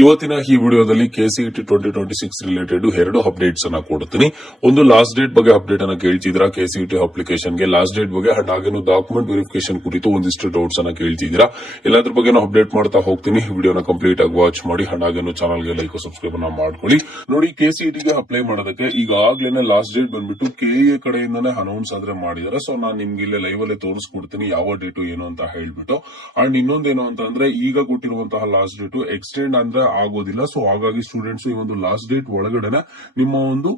ಇವತ್ತಿನ ಈ ವಿಡಿಯೋದಲ್ಲಿ ಕೆಸಿಇಟಿ 2026 ರಿಲೇಟೆಡ್ ಎರಡು ಅಪ್ಡೇಟ್ಸ್ ಅನ್ನ ಕೊಡ್ತೀನಿ. ಒಂದು ಲಾಸ್ಟ್ ಡೇಟ್ ಬಗ್ಗೆ ಅಪ್ಡೇಟ್ ಅನ್ನ ಕೇಳ್ತಿದ್ದೀರಾ ಕೆಸಿಇಟಿ ಅಪ್ಲಿಕೇಶನ್ ಗೆ ಲಾಸ್ಟ್ ಡೇಟ್ ಬಗ್ಗೆ, ಅಂಡ್ ಹಾಗೇನು ಡಾಕ್ಯುಮೆಂಟ್ ವೆರಿಫಿಕೇಶನ್ ಕುರಿತು ಒಂದಿಷ್ಟು ಡೌಟ್ಸ್ ಅನ್ನ ಕೇಳ್ತಿದ್ದೀರಾ. ಎಲ್ಲದ್ರ ಬಗ್ಗೆ ಅಪ್ಡೇಟ್ ಮಾಡ್ತಾ ಹೋಗ್ತೀನಿ. ವಿಡಿಯೋನ ಕಂಪ್ಲೀಟ್ ಆಗಿ ವಾಚ್ ಮಾಡಿ, ಅಂಡ್ ಹಾಗೇನು ಚಾನಲ್ ಗೆ ಲೈಕ್ ಸಬ್ಸ್ಕ್ರೈಬ್ ಅನ್ನ ಮಾಡ್ಕೊಳ್ಳಿ. ನೋಡಿ, ಕೆಸಿಇಟಿ ಗೆ ಅಪ್ಲೈ ಮಾಡೋದಕ್ಕೆ ಈಗಾಗಲೇ ಲಾಸ್ಟ್ ಡೇಟ್ ಬಂದ್ಬಿಟ್ಟು ಕೆಎ ಕಡೆಯಿಂದಾನೆ ಅನೌನ್ಸ್ ಆದ್ರೆ ಮಾಡಿದಾರೆ. ಸೊ ನಾನು ನಿಮ್ಗೆ ಇಲ್ಲೇ ಲೈವ್ ಅಲ್ಲೇ ತೋರಿಸ್ಕೊಡ್ತೀನಿ ಯಾವ ಡೇಟು ಏನು ಅಂತ ಹೇಳ್ಬಿಟ್ಟು. ಅಂಡ್ ಇನ್ನೊಂದೇನು ಅಂತಂದ್ರೆ, ಈಗ ಕೊಟ್ಟಿರುವಂತಹ ಲಾಸ್ಟ್ ಡೇಟು ಎಕ್ಸ್ಟೆಂಡ್ ಅಂದ್ರೆ ಆಗೋದಿಲ್ಲ. ಸೊ ಹಾಗಾಗಿ ಸ್ಟೂಡೆಂಟ್ಸ್ ಈ ಒಂದು ಲಾಸ್ಟ್ ಡೇಟ್ ಒಳಗಡೆ ನಿಮ್ಮ ಒಂದು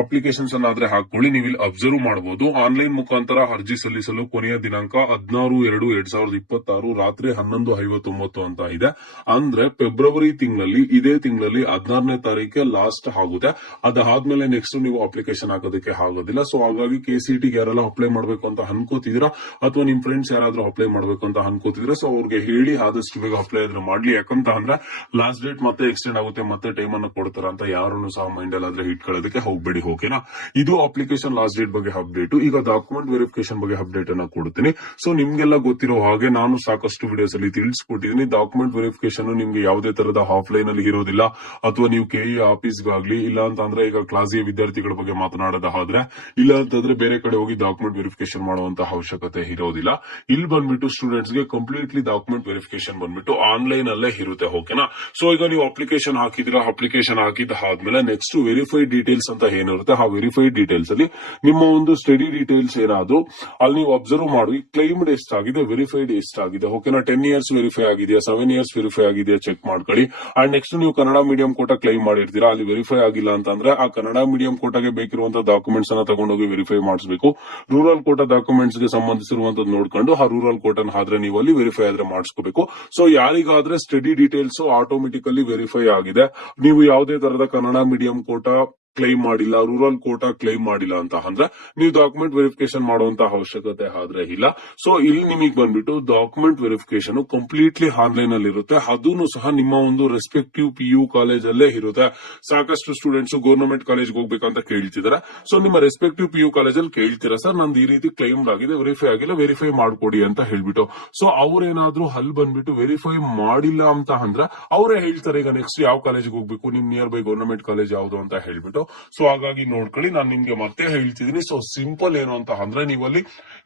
ಅಪ್ಲಿಕೇಶನ್ಸ್ ಅನ್ನಾದ್ರೆ ಹಾಕೊಳ್ಳಿ. ನೀವು ಇಲ್ಲಿ ಅಬ್ಸರ್ವ್ ಮಾಡಬಹುದು, ಆನ್ಲೈನ್ ಮುಖಾಂತರ ಅರ್ಜಿ ಸಲ್ಲಿಸಲು ಕೊನೆಯ ದಿನಾಂಕ 16/2/2026 ರಾತ್ರಿ 11:59 ಅಂತ ಇದೆ. ಅಂದ್ರೆ ಫೆಬ್ರವರಿ ತಿಂಗಳಲ್ಲಿ, ಇದೇ ತಿಂಗಳಲ್ಲಿ 16ನೇ ತಾರೀಕಿಗೆ ಲಾಸ್ಟ್ ಆಗುತ್ತೆ. ಅದಾದ್ಮೇಲೆ ನೆಕ್ಸ್ಟ್ ನೀವು ಅಪ್ಲಿಕೇಶನ್ ಹಾಕೋದಕ್ಕೆ ಆಗೋದಿಲ್ಲ. ಸೊ ಹಾಗಾಗಿ ಕೆಸಿಇಟಿ ಯಾರೆಲ್ಲ ಅಪ್ಲೈ ಮಾಡಬೇಕು ಅಂತ ಅನ್ಕೋತಿದ್ದೀರಾ, ಅಥವಾ ನಿಮ್ ಫ್ರೆಂಡ್ಸ್ ಯಾರಾದ್ರೂ ಅಪ್ಲೈ ಮಾಡಬೇಕು ಅಂತ ಅನ್ಕೋತಿದ್ರೆ, ಸೊ ಅವ್ರಿಗೆ ಹೇಳಿ ಆದಷ್ಟು ಬೇಗ ಅಪ್ಲೈ ಆದ್ರೆ ಮಾಡ್ಲಿ. ಯಾಕಂತ ಅಂದ್ರೆ ಲಾಸ್ಟ್ ಡೇಟ್ ಮತ್ತೆ ಎಕ್ಸ್ಟೆಂಡ್ ಆಗುತ್ತೆ, ಮತ್ತೆ ಟೈಮ್ ಅನ್ನು ಕೊಡ್ತಾರ ಅಂತ ಯಾರನ್ನು ಸಹ ಮೈಂಡ್ ಅಲ್ಲಾದ್ರೆ ಇಟ್ಕೊಳ್ಳೋದಕ್ಕೆ ಹೋಗ್ಬೇಡಿ. ಓಕೆನಾ? ಇದು ಅಪ್ಲಿಕೇಶನ್ ಲಾಸ್ಟ್ ಡೇಟ್ ಬಗ್ಗೆ ಅಪ್ಡೇಟ್. ಈಗ ಡಾಕ್ಯುಮೆಂಟ್ ವೆರಿಫಿಕೇಶನ್ ಬಗ್ಗೆ ಅಪ್ಡೇಟ್ ಅನ್ನ ಕೊಡ್ತೀನಿ. ಸೊ ನಿಮ್ಗೆಲ್ಲ ಗೊತ್ತಿರೋ ಹಾಗೆ ನಾನು ಸಾಕಷ್ಟು ವಿಡಿಯೋಸ್ ಅಲ್ಲಿ ತಿಳಿಸ್ಕೊಟ್ಟಿದ್ದೀನಿ. ಡಾಕ್ಯುಮೆಂಟ್ ವೆರಿಫಿಕೇಶನ್ ನಿಮ್ಗೆ ಯಾವುದೇ ತರದ ಆಫ್ಲೈನ್ ಅಲ್ಲಿ ಇರೋದಿಲ್ಲ, ಅಥವಾ ನೀವು ಕೆಇ ಆಫೀಸ್ಗಾಗ್ಲಿ, ಇಲ್ಲ ಅಂತಂದ್ರೆ ಈಗ ಕ್ಲಾಸ್ ಎ ವಿದ್ಯಾರ್ಥಿಗಳ ಬಗ್ಗೆ ಮಾತನಾಡೋದಾದ್ರೆ, ಇಲ್ಲ ಅಂತಂದ್ರೆ ಬೇರೆ ಕಡೆ ಹೋಗಿ ಡಾಕ್ಯುಮೆಂಟ್ ವೆರಿಫಿಕೇಶನ್ ಮಾಡುವಂತಹ ಅವಶ್ಯಕತೆ ಇರೋದಿಲ್ಲ. ಇಲ್ಲಿ ಬಂದ್ಬಿಟ್ಟು ಸ್ಟೂಡೆಂಟ್ಸ್ ಗೆ ಕಂಪ್ಲೀಟ್ಲಿ ಡಾಕ್ಯುಮೆಂಟ್ ವೆರಿಫಿಕೇಶನ್ ಬಂದ್ಬಿಟ್ಟು ಆನ್ಲೈನ್ ಅಲ್ಲೇ ಇರುತ್ತೆ. ಓಕೆನಾ? ಸೊ ಈಗ ನೀವು ಅಪ್ಲಿಕೇಶನ್ ಹಾಕಿದಿರಾ, ಅಪ್ಲಿಕೇಶನ್ ಹಾಕಿದ ಆದ್ಮೇಲೆ ನೆಕ್ಸ್ಟ್ ವೆರಿಫೈಡ್ ಡೀಟೇಲ್ಸ್ ಅಂತ ಏನಿರುತ್ತೆ, ಆ ವೆರಿಫೈಡ್ ಡೀಟೇಲ್ಸ್ ಅಲ್ಲಿ ನಿಮ್ಮ ಒಂದು ಸ್ಟಡಿ ಡೀಟೇಲ್ಸ್ ಏನಾದ್ರು ಅಲ್ಲಿ ನೀವು ಅಬ್ಸರ್ವ್ ಮಾಡಿ, ಕ್ಲೈಮ್ಡ್ ಎಷ್ಟಾಗಿದೆ, ವೆರಿಫೈಡ್ ಎಷ್ಟಾಗಿದೆ. ಓಕೆನಾ? 10 ಇಯರ್ಸ್ ವೆರಿಫೈ ಆಗಿದೆಯಾ, 7 ಇಯರ್ಸ್ ವೆರಿಫೈ ಆಗಿದೆಯಾ ಚೆಕ್ ಮಾಡ್ಕೊಳ್ಳಿ. ಅಂಡ್ ನೆಕ್ಸ್ಟ್ ನೀವು ಕನ್ನಡ ಮೀಡಿಯಂ ಕೋಟಾ ಕ್ಲೈಮ್ ಮಾಡಿರ್ತೀರಾ, ಅಲ್ಲಿ ವೆರಿಫೈ ಆಗಿಲ್ಲ ಅಂತಂದ್ರೆ ಆ ಕನ್ನಡ ಮೀಡಿಯಂ ಕೋಟಾಗೆ ಬೇಕಿರುವಂತಹ ಡಾಕ್ಯುಮೆಂಟ್ಸ್ ಅನ್ನ ತಗೊಂಡೋಗಿ ವೆರಿಫೈ ಮಾಡಿಸಬೇಕು. ರೂರಲ್ ಕೋಟಾ ಡಾಕ್ಯುಮೆಂಟ್ಸ್ ಗೆ ಸಂಬಂಧಿಸಿರುವಂತದ್ದು ನೋಡ್ಕೊಂಡು ಆ ರೂರಲ್ ಕೋಟನ್ ಆದ್ರೆ ನೀವು ಅಲ್ಲಿ ವೆರಿಫೈ ಆದ್ರೆ ಮಾಡಿಸ್ಕೋಬೇಕು. ಸೊ ಯಾರಿಗಾದ್ರೆ ಸ್ಟಡಿ ಡೀಟೇಲ್ಸ್ ಆಟೋಮೆಟಿಕಲಿ ವೆರಿಫೈ ಆಗಿದೆ, ನೀವು ಯಾವುದೇ ತರದ ಕನ್ನಡ ಮೀಡಿಯಂ ಕೋಟಾ ಕ್ಲೈಮ್ ಮಾಡಿಲ್ಲ, ರೂರಲ್ ಕೋಟಾ ಕ್ಲೈಮ್ ಮಾಡಿಲ್ಲ ಅಂತ ಅಂದ್ರೆ ನೀವು ಡಾಕ್ಯುಮೆಂಟ್ ವೆರಿಫಿಕೇಶನ್ ಮಾಡುವಂತಹ ಅವಶ್ಯಕತೆ ಆದ್ರೆ ಇಲ್ಲ. ಸೊ ಇಲ್ಲಿ ನಿಮಗೆ ಬಂದ್ಬಿಟ್ಟು ಡಾಕ್ಯುಮೆಂಟ್ ವೆರಿಫಿಕೇಶನ್ ಕಂಪ್ಲೀಟ್ಲಿ ಆನ್ಲೈನ್ ಅಲ್ಲಿ ಇರುತ್ತೆ. ಅದೂ ಸಹ ನಿಮ್ಮ ಒಂದು ರೆಸ್ಪೆಕ್ಟಿವ್ PU ಕಾಲೇಜ್ ಅಲ್ಲೇ ಇರುತ್ತೆ. ಸಾಕಷ್ಟು ಸ್ಟೂಡೆಂಟ್ಸ್ ಗವರ್ನಮೆಂಟ್ ಕಾಲೇಜ್ ಹೋಗ್ಬೇಕಂತ ಕೇಳ್ತಿದ್ದಾರೆ. ಸೊ ನಿಮ್ಮ ರೆಸ್ಪೆಕ್ಟಿವ್ PU ಕಾಲೇಜ್ ಅಲ್ಲಿ ಕೇಳ್ತೀರಾ, ಸರ್ ನಂದು ಈ ರೀತಿ ಕ್ಲೈಮ್ ಆಗಿದೆ, ವೆರಿಫೈ ಆಗಿಲ್ಲ, ವೆರಿಫೈ ಮಾಡ್ಕೊಡಿ ಅಂತ ಹೇಳ್ಬಿಟ್ಟು. ಸೊ ಅವ್ರೇನಾದ್ರೂ ಅಲ್ಲಿ ಬಂದ್ಬಿಟ್ಟು ವೆರಿಫೈ ಮಾಡಿಲ್ಲ ಅಂತ ಅಂದ್ರೆ ಅವರೇ ಹೇಳ್ತಾರೆ ಈಗ ನೆಕ್ಸ್ಟ್ ಯಾವ ಕಾಲೇಜಿಗೆ ಹೋಗ್ಬೇಕು, ನಿಮ್ ನಿಯರ್ ಬೈ ಗವರ್ನಮೆಂಟ್ ಕಾಲೇಜ್ ಯಾವ್ದು ಅಂತ ಹೇಳ್ಬಿಟ್ಟು. ಸೊ ಹಾಗಾಗಿ ನೋಡ್ಕೊಳ್ಳಿ, ನಾನು ನಿಮ್ಗೆ ಮತ್ತೆ ಹೇಳ್ತಿದ್ದೀನಿ. ಸೊ ಸಿಂಪಲ್ ಏನು ಅಂತ ಅಂದ್ರೆ, ನೀವಲ್ಲಿ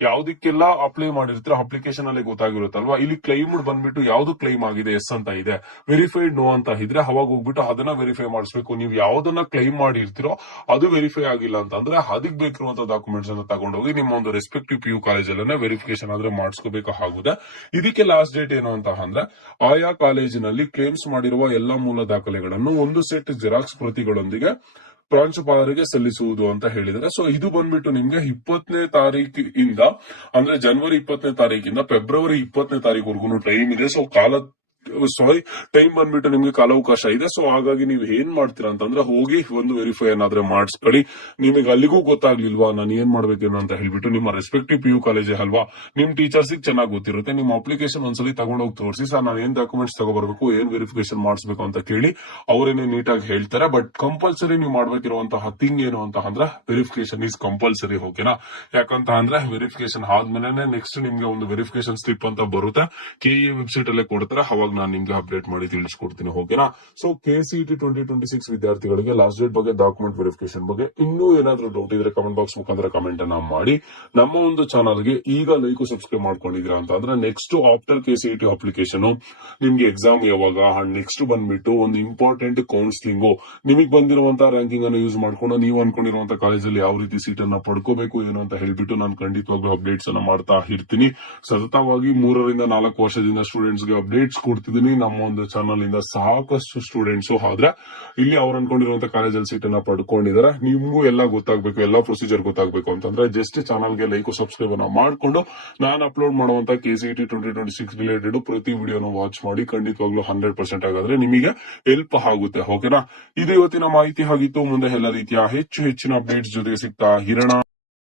ಯಾವ್ದಕ್ಕೆಲ್ಲ ಅಪ್ಲೈ ಮಾಡಿರ್ತೀರ ಅಪ್ಲಿಕೇಶನ್ ಅಲ್ಲಿ ಗೊತ್ತಾಗಿರುತ್ತಲ್ವಾ, ಇಲ್ಲಿ ಕ್ಲೈಮ್ಡ್ ಬಂದ್ಬಿಟ್ಟು ಯಾವ್ದು ಕ್ಲೈಮ್ ಆಗಿದೆ ಎಸ್ ಅಂತ ಇದೆ, ವೆರಿಫೈಡ್ ನೋ ಅಂತ ಇದ್ರೆ ಅವಾಗ ಹೋಗ್ಬಿಟ್ಟು ಅದನ್ನ ವೆರಿಫೈ ಮಾಡಿಸ್ಬೇಕು. ನೀವು ಯಾವ್ದನ್ನ ಕ್ಲೈಮ್ ಮಾಡಿರ್ತೀರೋ ಅದು ವೆರಿಫೈ ಆಗಿಲ್ಲ ಅಂತಂದ್ರೆ ಅದಕ್ಕೆ ಬೇಕಿರುವಂತಹ ಡಾಕ್ಯುಮೆಂಟ್ಸ್ ಅನ್ನ ತಗೊಂಡೋಗಿ ನಿಮ್ಮ ಒಂದು ರೆಸ್ಪೆಕ್ಟಿವ್ PU ಕಾಲೇಜಲ್ಲೇ ವೆರಿಫಿಕೇಶನ್ ಆದ್ರೆ ಮಾಡಿಸ್ಕೋಬೇಕಾಗುತ್ತೆ. ಇದಕ್ಕೆ ಲಾಸ್ಟ್ ಡೇಟ್ ಏನು ಅಂತ ಅಂದ್ರೆ, ಆಯಾ ಕಾಲೇಜಿನಲ್ಲಿ ಕ್ಲೇಮ್ಸ್ ಮಾಡಿರುವ ಎಲ್ಲಾ ಮೂಲ ದಾಖಲೆಗಳನ್ನು ಒಂದು ಸೆಟ್ ಜೆರಾಕ್ಸ್ ಪ್ರತಿಗಳೊಂದಿಗೆ ಪ್ರಾಂಶುಪಾಲರಿಗೆ ಸಲ್ಲಿಸುವುದು ಅಂತ ಹೇಳಿದರೆ. ಸೊ ಇದು ಬಂದ್ಬಿಟ್ಟು ನಿಮ್ಗೆ 20ನೇ ತಾರೀಕಿಂದ ಅಂದ್ರೆ ಜನವರಿ 20ನೇ ತಾರೀಕಿಂದ ಫೆಬ್ರವರಿ 20ನೇ ತಾರೀಕುವರೆಗೂ ಟೈಮ್ ಇದೆ. ಸೊ ಟೈಮ್ ಬಂದ್ಬಿಟ್ಟು ನಿಮ್ಗೆ ಕಾಲಾವಕಾಶ ಇದೆ. ಸೊ ಹಾಗಾಗಿ ನೀವು ಏನ್ ಮಾಡ್ತೀರಾ ಅಂತಂದ್ರೆ, ಹೋಗಿ ಒಂದು ವೆರಿಫೈ ಏನಾದ್ರೆ ಮಾಡಿಸ್ಕೊಳ್ಳಿ. ನಿಮಗೆ ಅಲ್ಲಿಗೂ ಗೊತ್ತಾಗ್ಲಿಲ್ವಾ ನಾನು ಏನ್ ಮಾಡ್ಬೇಕೇನು ಅಂತ ಹೇಳ್ಬಿಟ್ಟು, ನಿಮ್ಮ ರೆಸ್ಪೆಕ್ಟಿವ್ PU ಕಾಲೇಜ್ ಅಲ್ವಾ, ನಿಮ್ ಟೀಚರ್ಸ್ ಚೆನ್ನಾಗಿ ಗೊತ್ತಿರುತ್ತೆ. ನಿಮ್ಮ ಅಪ್ಲಿಕೇಶನ್ ಒಂದ್ಸಲಿ ತಗೊಂಡೋಗಿ ತೋರಿಸಿ, ಸರ್ ನಾನು ಏನ್ ಡಾಕ್ಯುಮೆಂಟ್ಸ್ ತಗೋಬರ್ಬೇಕು, ಏನ್ ವೆರಿಫಿಕೇಶನ್ ಮಾಡಿಸ್ಬೇಕು ಅಂತ ಕೇಳಿ ಅವರೇನೇ ನೀಟಾಗಿ ಹೇಳ್ತಾರೆ. ಬಟ್ ಕಂಪಲ್ಸರಿ ನೀವು ಮಾಡ್ಬೇಕಿರುವಂತಹ ಥಿಂಗ್ ಏನು ಅಂತ ಅಂದ್ರೆ, ವೆರಿಫಿಕೇಶನ್ ಈಸ್ ಕಂಪಲ್ಸರಿ. ಓಕೆನಾ? ಯಾಕಂತ ಅಂದ್ರೆ ವೆರಿಫಿಕೇಶನ್ ಆದ್ಮೇಲೆ ನೆಕ್ಸ್ಟ್ ನಿಮ್ಗೆ ಒಂದು ವೆರಿಫಿಕೇಶನ್ ಸ್ಲಿಪ್ ಅಂತ ಬರುತ್ತೆ, ಕೆಇ ವೆಬ್ಸೈಟ್ ಅಲ್ಲೇ ಕೊಡ್ತಾರೆ. ಅವಾಗ ನಾನು ನಿಮ್ಗೆ ಅಪ್ಡೇಟ್ ಮಾಡಿ ತಿಳಿಸ್ಕೊಡ್ತೀನಿ. ಓಕೆನಾ? ಸೊ ಕೆಸಿಇಟಿ 2026 ವಿದ್ಯಾರ್ಥಿಗಳಿಗೆ ಲಾಸ್ಟ್ ಡೇಟ್ ಬಗ್ಗೆ, ಡಾಕ್ಯುಮೆಂಟ್ ವೆರಿಫಿಕೇಶನ್ ಬಗ್ಗೆ ಇನ್ನೂ ಏನಾದ್ರೂ ಡೌಟ್ ಇದ್ರೆ ಕಮೆಂಟ್ ಬಾಕ್ಸ್ ಮುಖಾಂತರ ಕಮೆಂಟ್ ಅನ್ನ ಮಾಡಿ. ನಮ್ಮ ಒಂದು ಚಾನಲ್ಗೆ ಈಗ ಲೈಕ್ ಸಬ್ಸ್ಕ್ರೈಬ್ ಮಾಡ್ಕೊಂಡಿದ್ದೀರಾ ಅಂತ ಅಂದ್ರೆ, ನೆಕ್ಸ್ಟ್ ಆಫ್ಟರ್ ಕೆಸಿಇಟಿ ಅಪ್ಲಿಕೇಶನ್ ನಿಮ್ಗೆ ಎಕ್ಸಾಮ್ ಯಾವಾಗ, ಅಂಡ್ ನೆಕ್ಸ್ಟ್ ಬಂದ್ಬಿಟ್ಟು ಒಂದು ಇಂಪಾರ್ಟೆಂಟ್ ಕೌನ್ಸಿಲಿಂಗ್, ನಿಮಗೆ ಬಂದಿರುವಂತಹ ರ್ಯಾಂಕಿಂಗ್ ಅನ್ನು ಯೂಸ್ ಮಾಡ್ಕೊಂಡು ನೀವು ಅನ್ಕೊಂಡಿರುವಂತಹ ಕಾಲೇಜಲ್ಲಿ ಯಾವ ರೀತಿ ಸೀಟ್ ಅನ್ನ ಪಡ್ಕೋಬೇಕು ಏನು ಅಂತ ಹೇಳ್ಬಿಟ್ಟು ನಾನು ಖಂಡಿತವಾಗ್ಲೂ ಅಪ್ಡೇಟ್ಸ್ ಅನ್ನ ಮಾಡ್ತಾ ಇರ್ತೀನಿ. ಸತತವಾಗಿ 3 ರಿಂದ 4 ವರ್ಷದಿಂದ ಸ್ಟೂಡೆಂಟ್ಸ್ ಗೆ ಅಪ್ಡೇಟ್ಸ್ ಕೊಡ್ತಿದ್ದೀನಿ. ನಮ್ಮ ಒಂದು ಚಾನಲ್ ಇಂದ ಸಾಕಷ್ಟು ಸ್ಟೂಡೆಂಟ್ಸ್ ಆದ್ರೆ ಇಲ್ಲಿ ಅವ್ರು ಅನ್ಕೊಂಡಿರುವಂತಹ ಕಾಲೇಜಲ್ಲಿ ಸೀಟ್ ಅನ್ನ ಪಡ್ಕೊಂಡಿದ್ದಾರೆ. ನಿಮ್ಗೂ ಎಲ್ಲ ಗೊತ್ತಾಗಬೇಕು, ಎಲ್ಲಾ ಪ್ರೊಸೀಜರ್ ಗೊತ್ತಾಗಬೇಕು ಅಂತಂದ್ರೆ ಜಸ್ಟ್ ಚಾನಲ್ಗೆ ಲೈಕ್ ಸಬ್ಸ್ಕ್ರೈಬ್ ಅನ್ನ ಮಾಡ್ಕೊಂಡು ನಾನು ಅಪ್ಲೋಡ್ ಮಾಡುವಂತ ಕೆಸಿಇಟಿ 2026 ರಿಲೇಟೆಡ್ ಪ್ರತಿ ವಿಡಿಯೋನ ವಾಚ್ ಮಾಡಿ. ಖಂಡಿತವಾಗ್ಲೂ 100% ಆಗಾದ್ರೆ ನಿಮಗೆ ಹೆಲ್ಪ್ ಆಗುತ್ತೆ. ಓಕೆನಾ? ಇದು ಇವತ್ತಿನ ಮಾಹಿತಿ ಆಗಿತ್ತು. ಮುಂದೆ ಎಲ್ಲ ರೀತಿಯ ಹೆಚ್ಚಿನ ಅಪ್ಡೇಟ್ಸ್ ಜೊತೆ ಸಿಗ್ತಾ ಇರೋಣ.